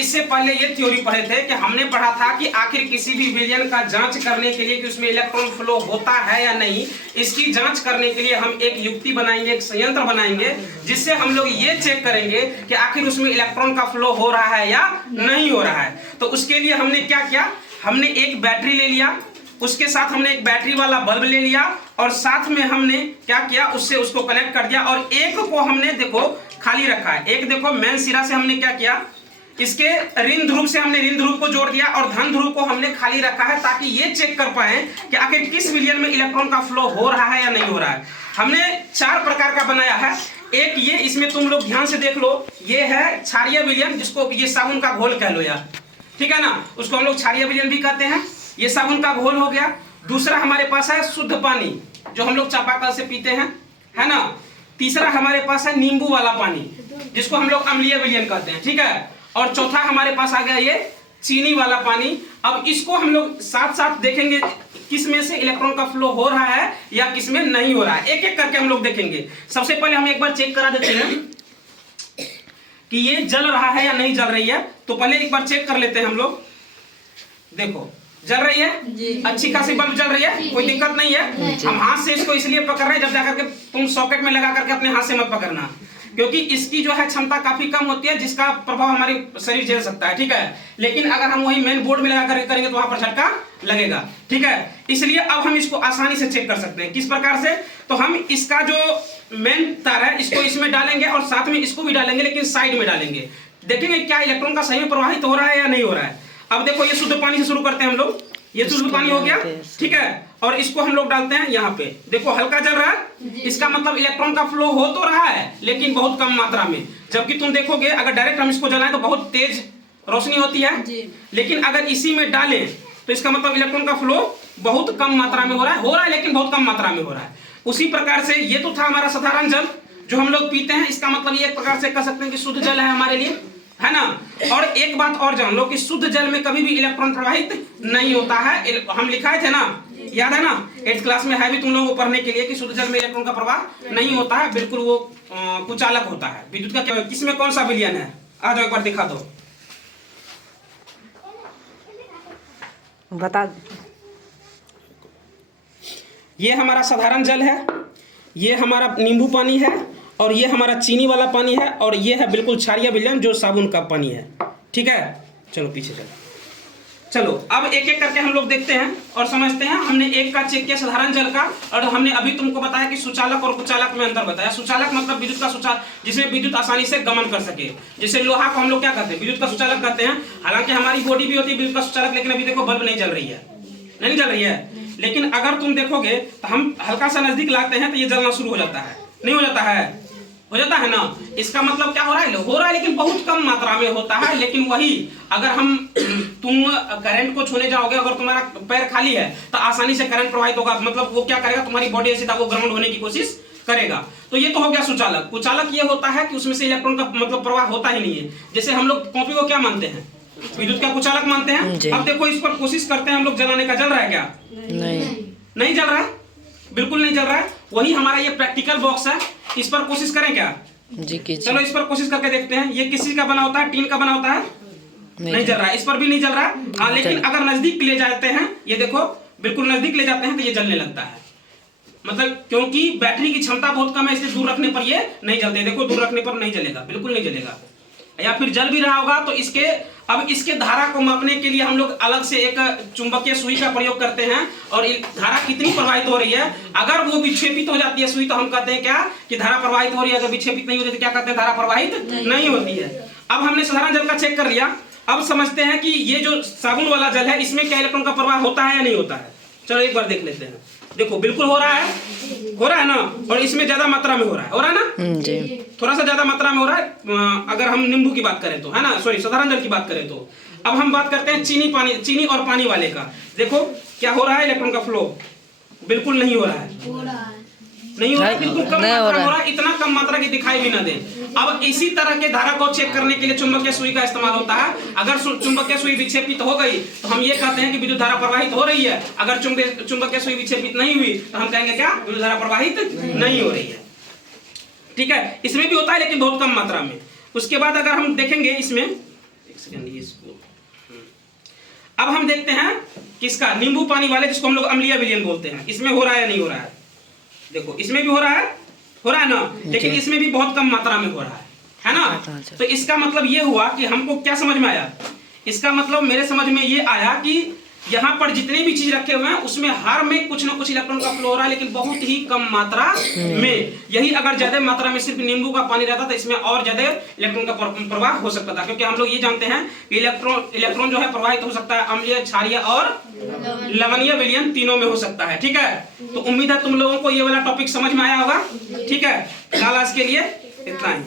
इससे पहले ये थ्योरी पढ़े थे कि हमने पढ़ा था कि आखिर किसी भी विलयन का जांच करने के लिए कि उसमें इलेक्ट्रॉन फ्लो होता है या नहीं, इसकी जांच करने के लिए हम एक युक्ति बनाएंगे, एक संयंत्र बनाएंगे, जिससे हम लोग ये चेक करेंगे कि आखिर उसमें इलेक्ट्रॉन का फ्लो हो रहा है या नहीं हो रहा है। तो उसके लिए हमने क्या किया, हमने एक बैटरी ले लिया, उसके साथ हमने एक बैटरी वाला बल्ब ले लिया और साथ में हमने क्या किया, उससे उसको कनेक्ट कर दिया और एक को हमने देखो खाली रखा है। एक देखो मेन सिरा से हमने क्या किया, इसके ऋण ध्रुव से हमने ऋण ध्रुव को जोड़ दिया और धन ध्रुव को हमने खाली रखा है, ताकि ये चेक कर पाए कि आखिर किस विलयन में इलेक्ट्रॉन का फ्लो हो रहा है या नहीं हो रहा है। हमने 4 प्रकार का बनाया है। एक ये, इसमें तुम लोग ध्यान से देख लो, ये है क्षारीय विलयन, जिसको ये साबुन का घोल कह लो यार, ठीक है ना, उसको हम लोग क्षारीय विलयन भी कहते हैं। ये साबुन का घोल हो गया। दूसरा हमारे पास है शुद्ध पानी, जो हम लोग चापाकल से पीते हैं, है ना। तीसरा हमारे पास है नींबू वाला पानी, जिसको हम लोग अम्लीय विलयन कहते हैं, ठीक है। और चौथा हमारे पास आ गया ये चीनी वाला पानी। अब इसको हम लोग साथ साथ देखेंगे किस में से इलेक्ट्रॉन का फ्लो हो रहा है या किस में नहीं हो रहा है, एक एक करके हम लोग देखेंगे। सबसे पहले हम एक बार चेक करा देते हैं कि ये जल रहा है या नहीं जल रही है। तो पहले एक बार चेक कर लेते हैं हम लोग। देखो जल रही है, अच्छी खासी बल्ब जल रही है, कोई दिक्कत नहीं है। हम हाथ से इसको इसलिए पकड़ रहे हैं, जब जाकर के तुम सॉकेट में लगा करके अपने हाथ से मत पकड़ना, क्योंकि इसकी जो है क्षमता काफी कम होती है, जिसका प्रभाव हमारे शरीर झेल सकता है, ठीक है। लेकिन अगर हम वही मेन बोर्ड में लगा करके करेंगे तो वहां पर झटका लगेगा, ठीक है। इसलिए अब हम इसको आसानी से चेक कर सकते हैं। किस प्रकार से, तो हम इसका जो मेन तार है इसको इसमें डालेंगे और साथ में इसको भी डालेंगे, लेकिन साइड में डालेंगे। देखेंगे क्या इलेक्ट्रॉन का सही में प्रवाहित हो रहा है या नहीं हो रहा है। अब देखो ये शुद्ध पानी से शुरू करते हैं हम लोग। ये शुद्ध पानी हो गया, ठीक है। और इसको हम लोग डालते हैं यहाँ पे। देखो हल्का जल रहा है, इसका मतलब इलेक्ट्रॉन का फ्लो हो तो रहा है, लेकिन बहुत कम मात्रा में। जबकि तुम देखोगे अगर डायरेक्ट हम इसको जलाएं तो बहुत तेज रोशनी होती है, लेकिन अगर इसी में डालें तो इसका मतलब इलेक्ट्रॉन का फ्लो बहुत कम मात्रा में हो रहा है लेकिन बहुत कम मात्रा में हो रहा है। उसी प्रकार से ये तो था हमारा साधारण जल जो हम लोग पीते हैं। इसका मतलब ये एक प्रकार से कह सकते हैं कि शुद्ध जल है हमारे लिए, है ना। और एक बात और जान लो कि शुद्ध जल में कभी भी इलेक्ट्रॉन प्रवाहित नहीं होता है। हम लिखाए थे ना, याद है ना, 8th क्लास में है भी तुम लोगों को पढ़ने के लिए कि शुद्ध जल में इलेक्ट्रॉन का प्रवाह नहीं होता है, बिल्कुल वो कुचालक होता है। विद्युत का क्या, किसमें कौन सा विलयन है, आ जाओ एक बार दिखा दो, बता। ये हमारा साधारण जल है, ये हमारा नींबू पानी है, और ये हमारा चीनी वाला पानी है, और ये है बिल्कुल क्षारीय विलयन जो साबुन का पानी है, ठीक है। चलो पीछे चलो अब एक एक करके हम लोग देखते हैं और समझते हैं। हमने एक का चेक किया साधारण जल का, और हमने अभी तुमको बताया कि सुचालक और कुचालक में अंतर बताया। सुचालक मतलब विद्युत का सुचालक, जिसमें विद्युत आसानी से गमन कर सके। जैसे लोहा को हम लोग क्या कहते हैं, विद्युत का सुचालक कहते हैं। हालांकि हमारी बॉडी भी होती है विद्युत का सुचालक, लेकिन अभी देखो बल्ब नहीं जल रही है, नहीं जल रही है। लेकिन अगर तुम देखोगे तो हम हल्का सा नजदीक लाते हैं तो ये जलना शुरू हो जाता है, नहीं हो जाता है, हो जाता है ना। इसका मतलब क्या हो रहा है लेकिन बहुत कम मात्रा में होता है। लेकिन वही अगर हम तुम करंट को छूने जाओगे, अगर तुम्हारा पैर खाली है तो आसानी से करंट प्रवाहित होगा, मतलब वो क्या करेगा, तुम्हारी बॉडी सीधा वो ग्राउंड होने की कोशिश करेगा। तो ये तो हो गया सुचालक। कुचालक ये होता है कि उसमें से इलेक्ट्रॉन का मतलब प्रवाह होता ही नहीं है। जैसे हम लोग कॉपी को क्या मानते हैं, विद्युत का कुचालक मानते हैं। अब देखो इस पर कोशिश करते हैं हम लोग जलाने का, जल रहा है क्या, नहीं जल रहा है, बिल्कुल नहीं जल रहा है। वही हमारा ये प्रैक्टिकल बॉक्स है, इस पर कोशिश करें क्या जी कीजिए। चलो इस पर कोशिश करके देखते हैं। ये किसी का बना होता है, टीन का बना होता है, नहीं जल रहा है, इस पर भी नहीं जल रहा है। हाँ, लेकिन अगर नजदीक ले जाते हैं, ये देखो बिल्कुल नजदीक ले जाते हैं तो ये जलने लगता है। मतलब क्योंकि बैटरी की क्षमता बहुत कम है, इसलिए दूर रखने पर ये नहीं जलते। देखो दूर रखने पर नहीं जलेगा, बिल्कुल नहीं जलेगा। या फिर जल भी रहा होगा तो इसके धारा को मापने के लिए हम लोग अलग से एक चुंबकीय सुई का प्रयोग करते हैं। और धारा कितनी प्रवाहित हो रही है, अगर वो विक्षेपित हो जाती है सुई तो हम कहते हैं क्या कि धारा प्रवाहित हो रही है। अगर विक्षेपित नहीं होती तो क्या कहते हैं, धारा प्रवाहित नहीं होती है। अब हमने साधारण जल का चेक कर लिया। अब समझते हैं कि ये जो साबुन वाला जल है इसमें क्या इलेक्ट्रॉन का प्रवाह होता है या नहीं होता है। चलो एक बार देख लेते हैं। देखो बिल्कुल हो रहा है ना, और इसमें ज्यादा मात्रा में हो रहा है ना जी, थोड़ा सा ज्यादा मात्रा में हो रहा है। अगर हम नींबू की बात करें तो, है ना, सॉरी साधारण जल की बात करें तो। अब हम बात करते हैं चीनी और पानी वाले का। देखो क्या हो रहा है, इलेक्ट्रॉन का फ्लो बिल्कुल नहीं हो रहा है, नहीं हो रहा है, बिल्कुल कम मात्रा में हो रहा है, इतना कम मात्रा की दिखाई भी ना दे। अब इसी तरह के धारा को चेक करने के लिए चुंबकीय सुई का इस्तेमाल होता है। अगर चुंबकीय सुई विक्षेपित हो गई तो हम ये कहते हैं कि विद्युत धारा प्रवाहित हो रही है। अगर चुंबकीय सुई विक्षेपित नहीं हुई तो हम कहेंगे क्या, विद्युत धारा प्रवाहित नहीं हो रही है, ठीक है। इसमें भी होता है लेकिन बहुत कम मात्रा में। उसके बाद अगर हम देखेंगे इसमें, एक सेकंड, इसको। अब हम देखते हैं किसका, नींबू पानी वाले, जिसको हम लोग अम्लीय विलयन बोलते हैं, इसमें हो रहा है या नहीं हो रहा है? देखो इसमें भी हो रहा है ना, लेकिन इसमें भी बहुत कम मात्रा में हो रहा है ना। तो इसका मतलब ये हुआ कि हमको क्या समझ में आया, इसका मतलब मेरे समझ में ये आया कि यहाँ पर जितने भी चीज रखे हुए हैं उसमें हर में कुछ ना कुछ इलेक्ट्रॉन का फ्लो हो रहा है, लेकिन बहुत ही कम मात्रा में। यही अगर ज्यादा मात्रा में सिर्फ नींबू का पानी रहता तो इसमें और ज्यादा इलेक्ट्रॉन का प्रवाह हो सकता था, क्योंकि हम लोग ये जानते हैं कि इलेक्ट्रॉन जो है प्रवाहित हो सकता है अम्लीय, क्षारीय और लवणीय विलयन तीनों में हो सकता है। ठीक है, तो उम्मीद है तुम लोगों को ये वाला टॉपिक समझ में आया होगा। ठीक है, फिलहाल आज के लिए इतना ही।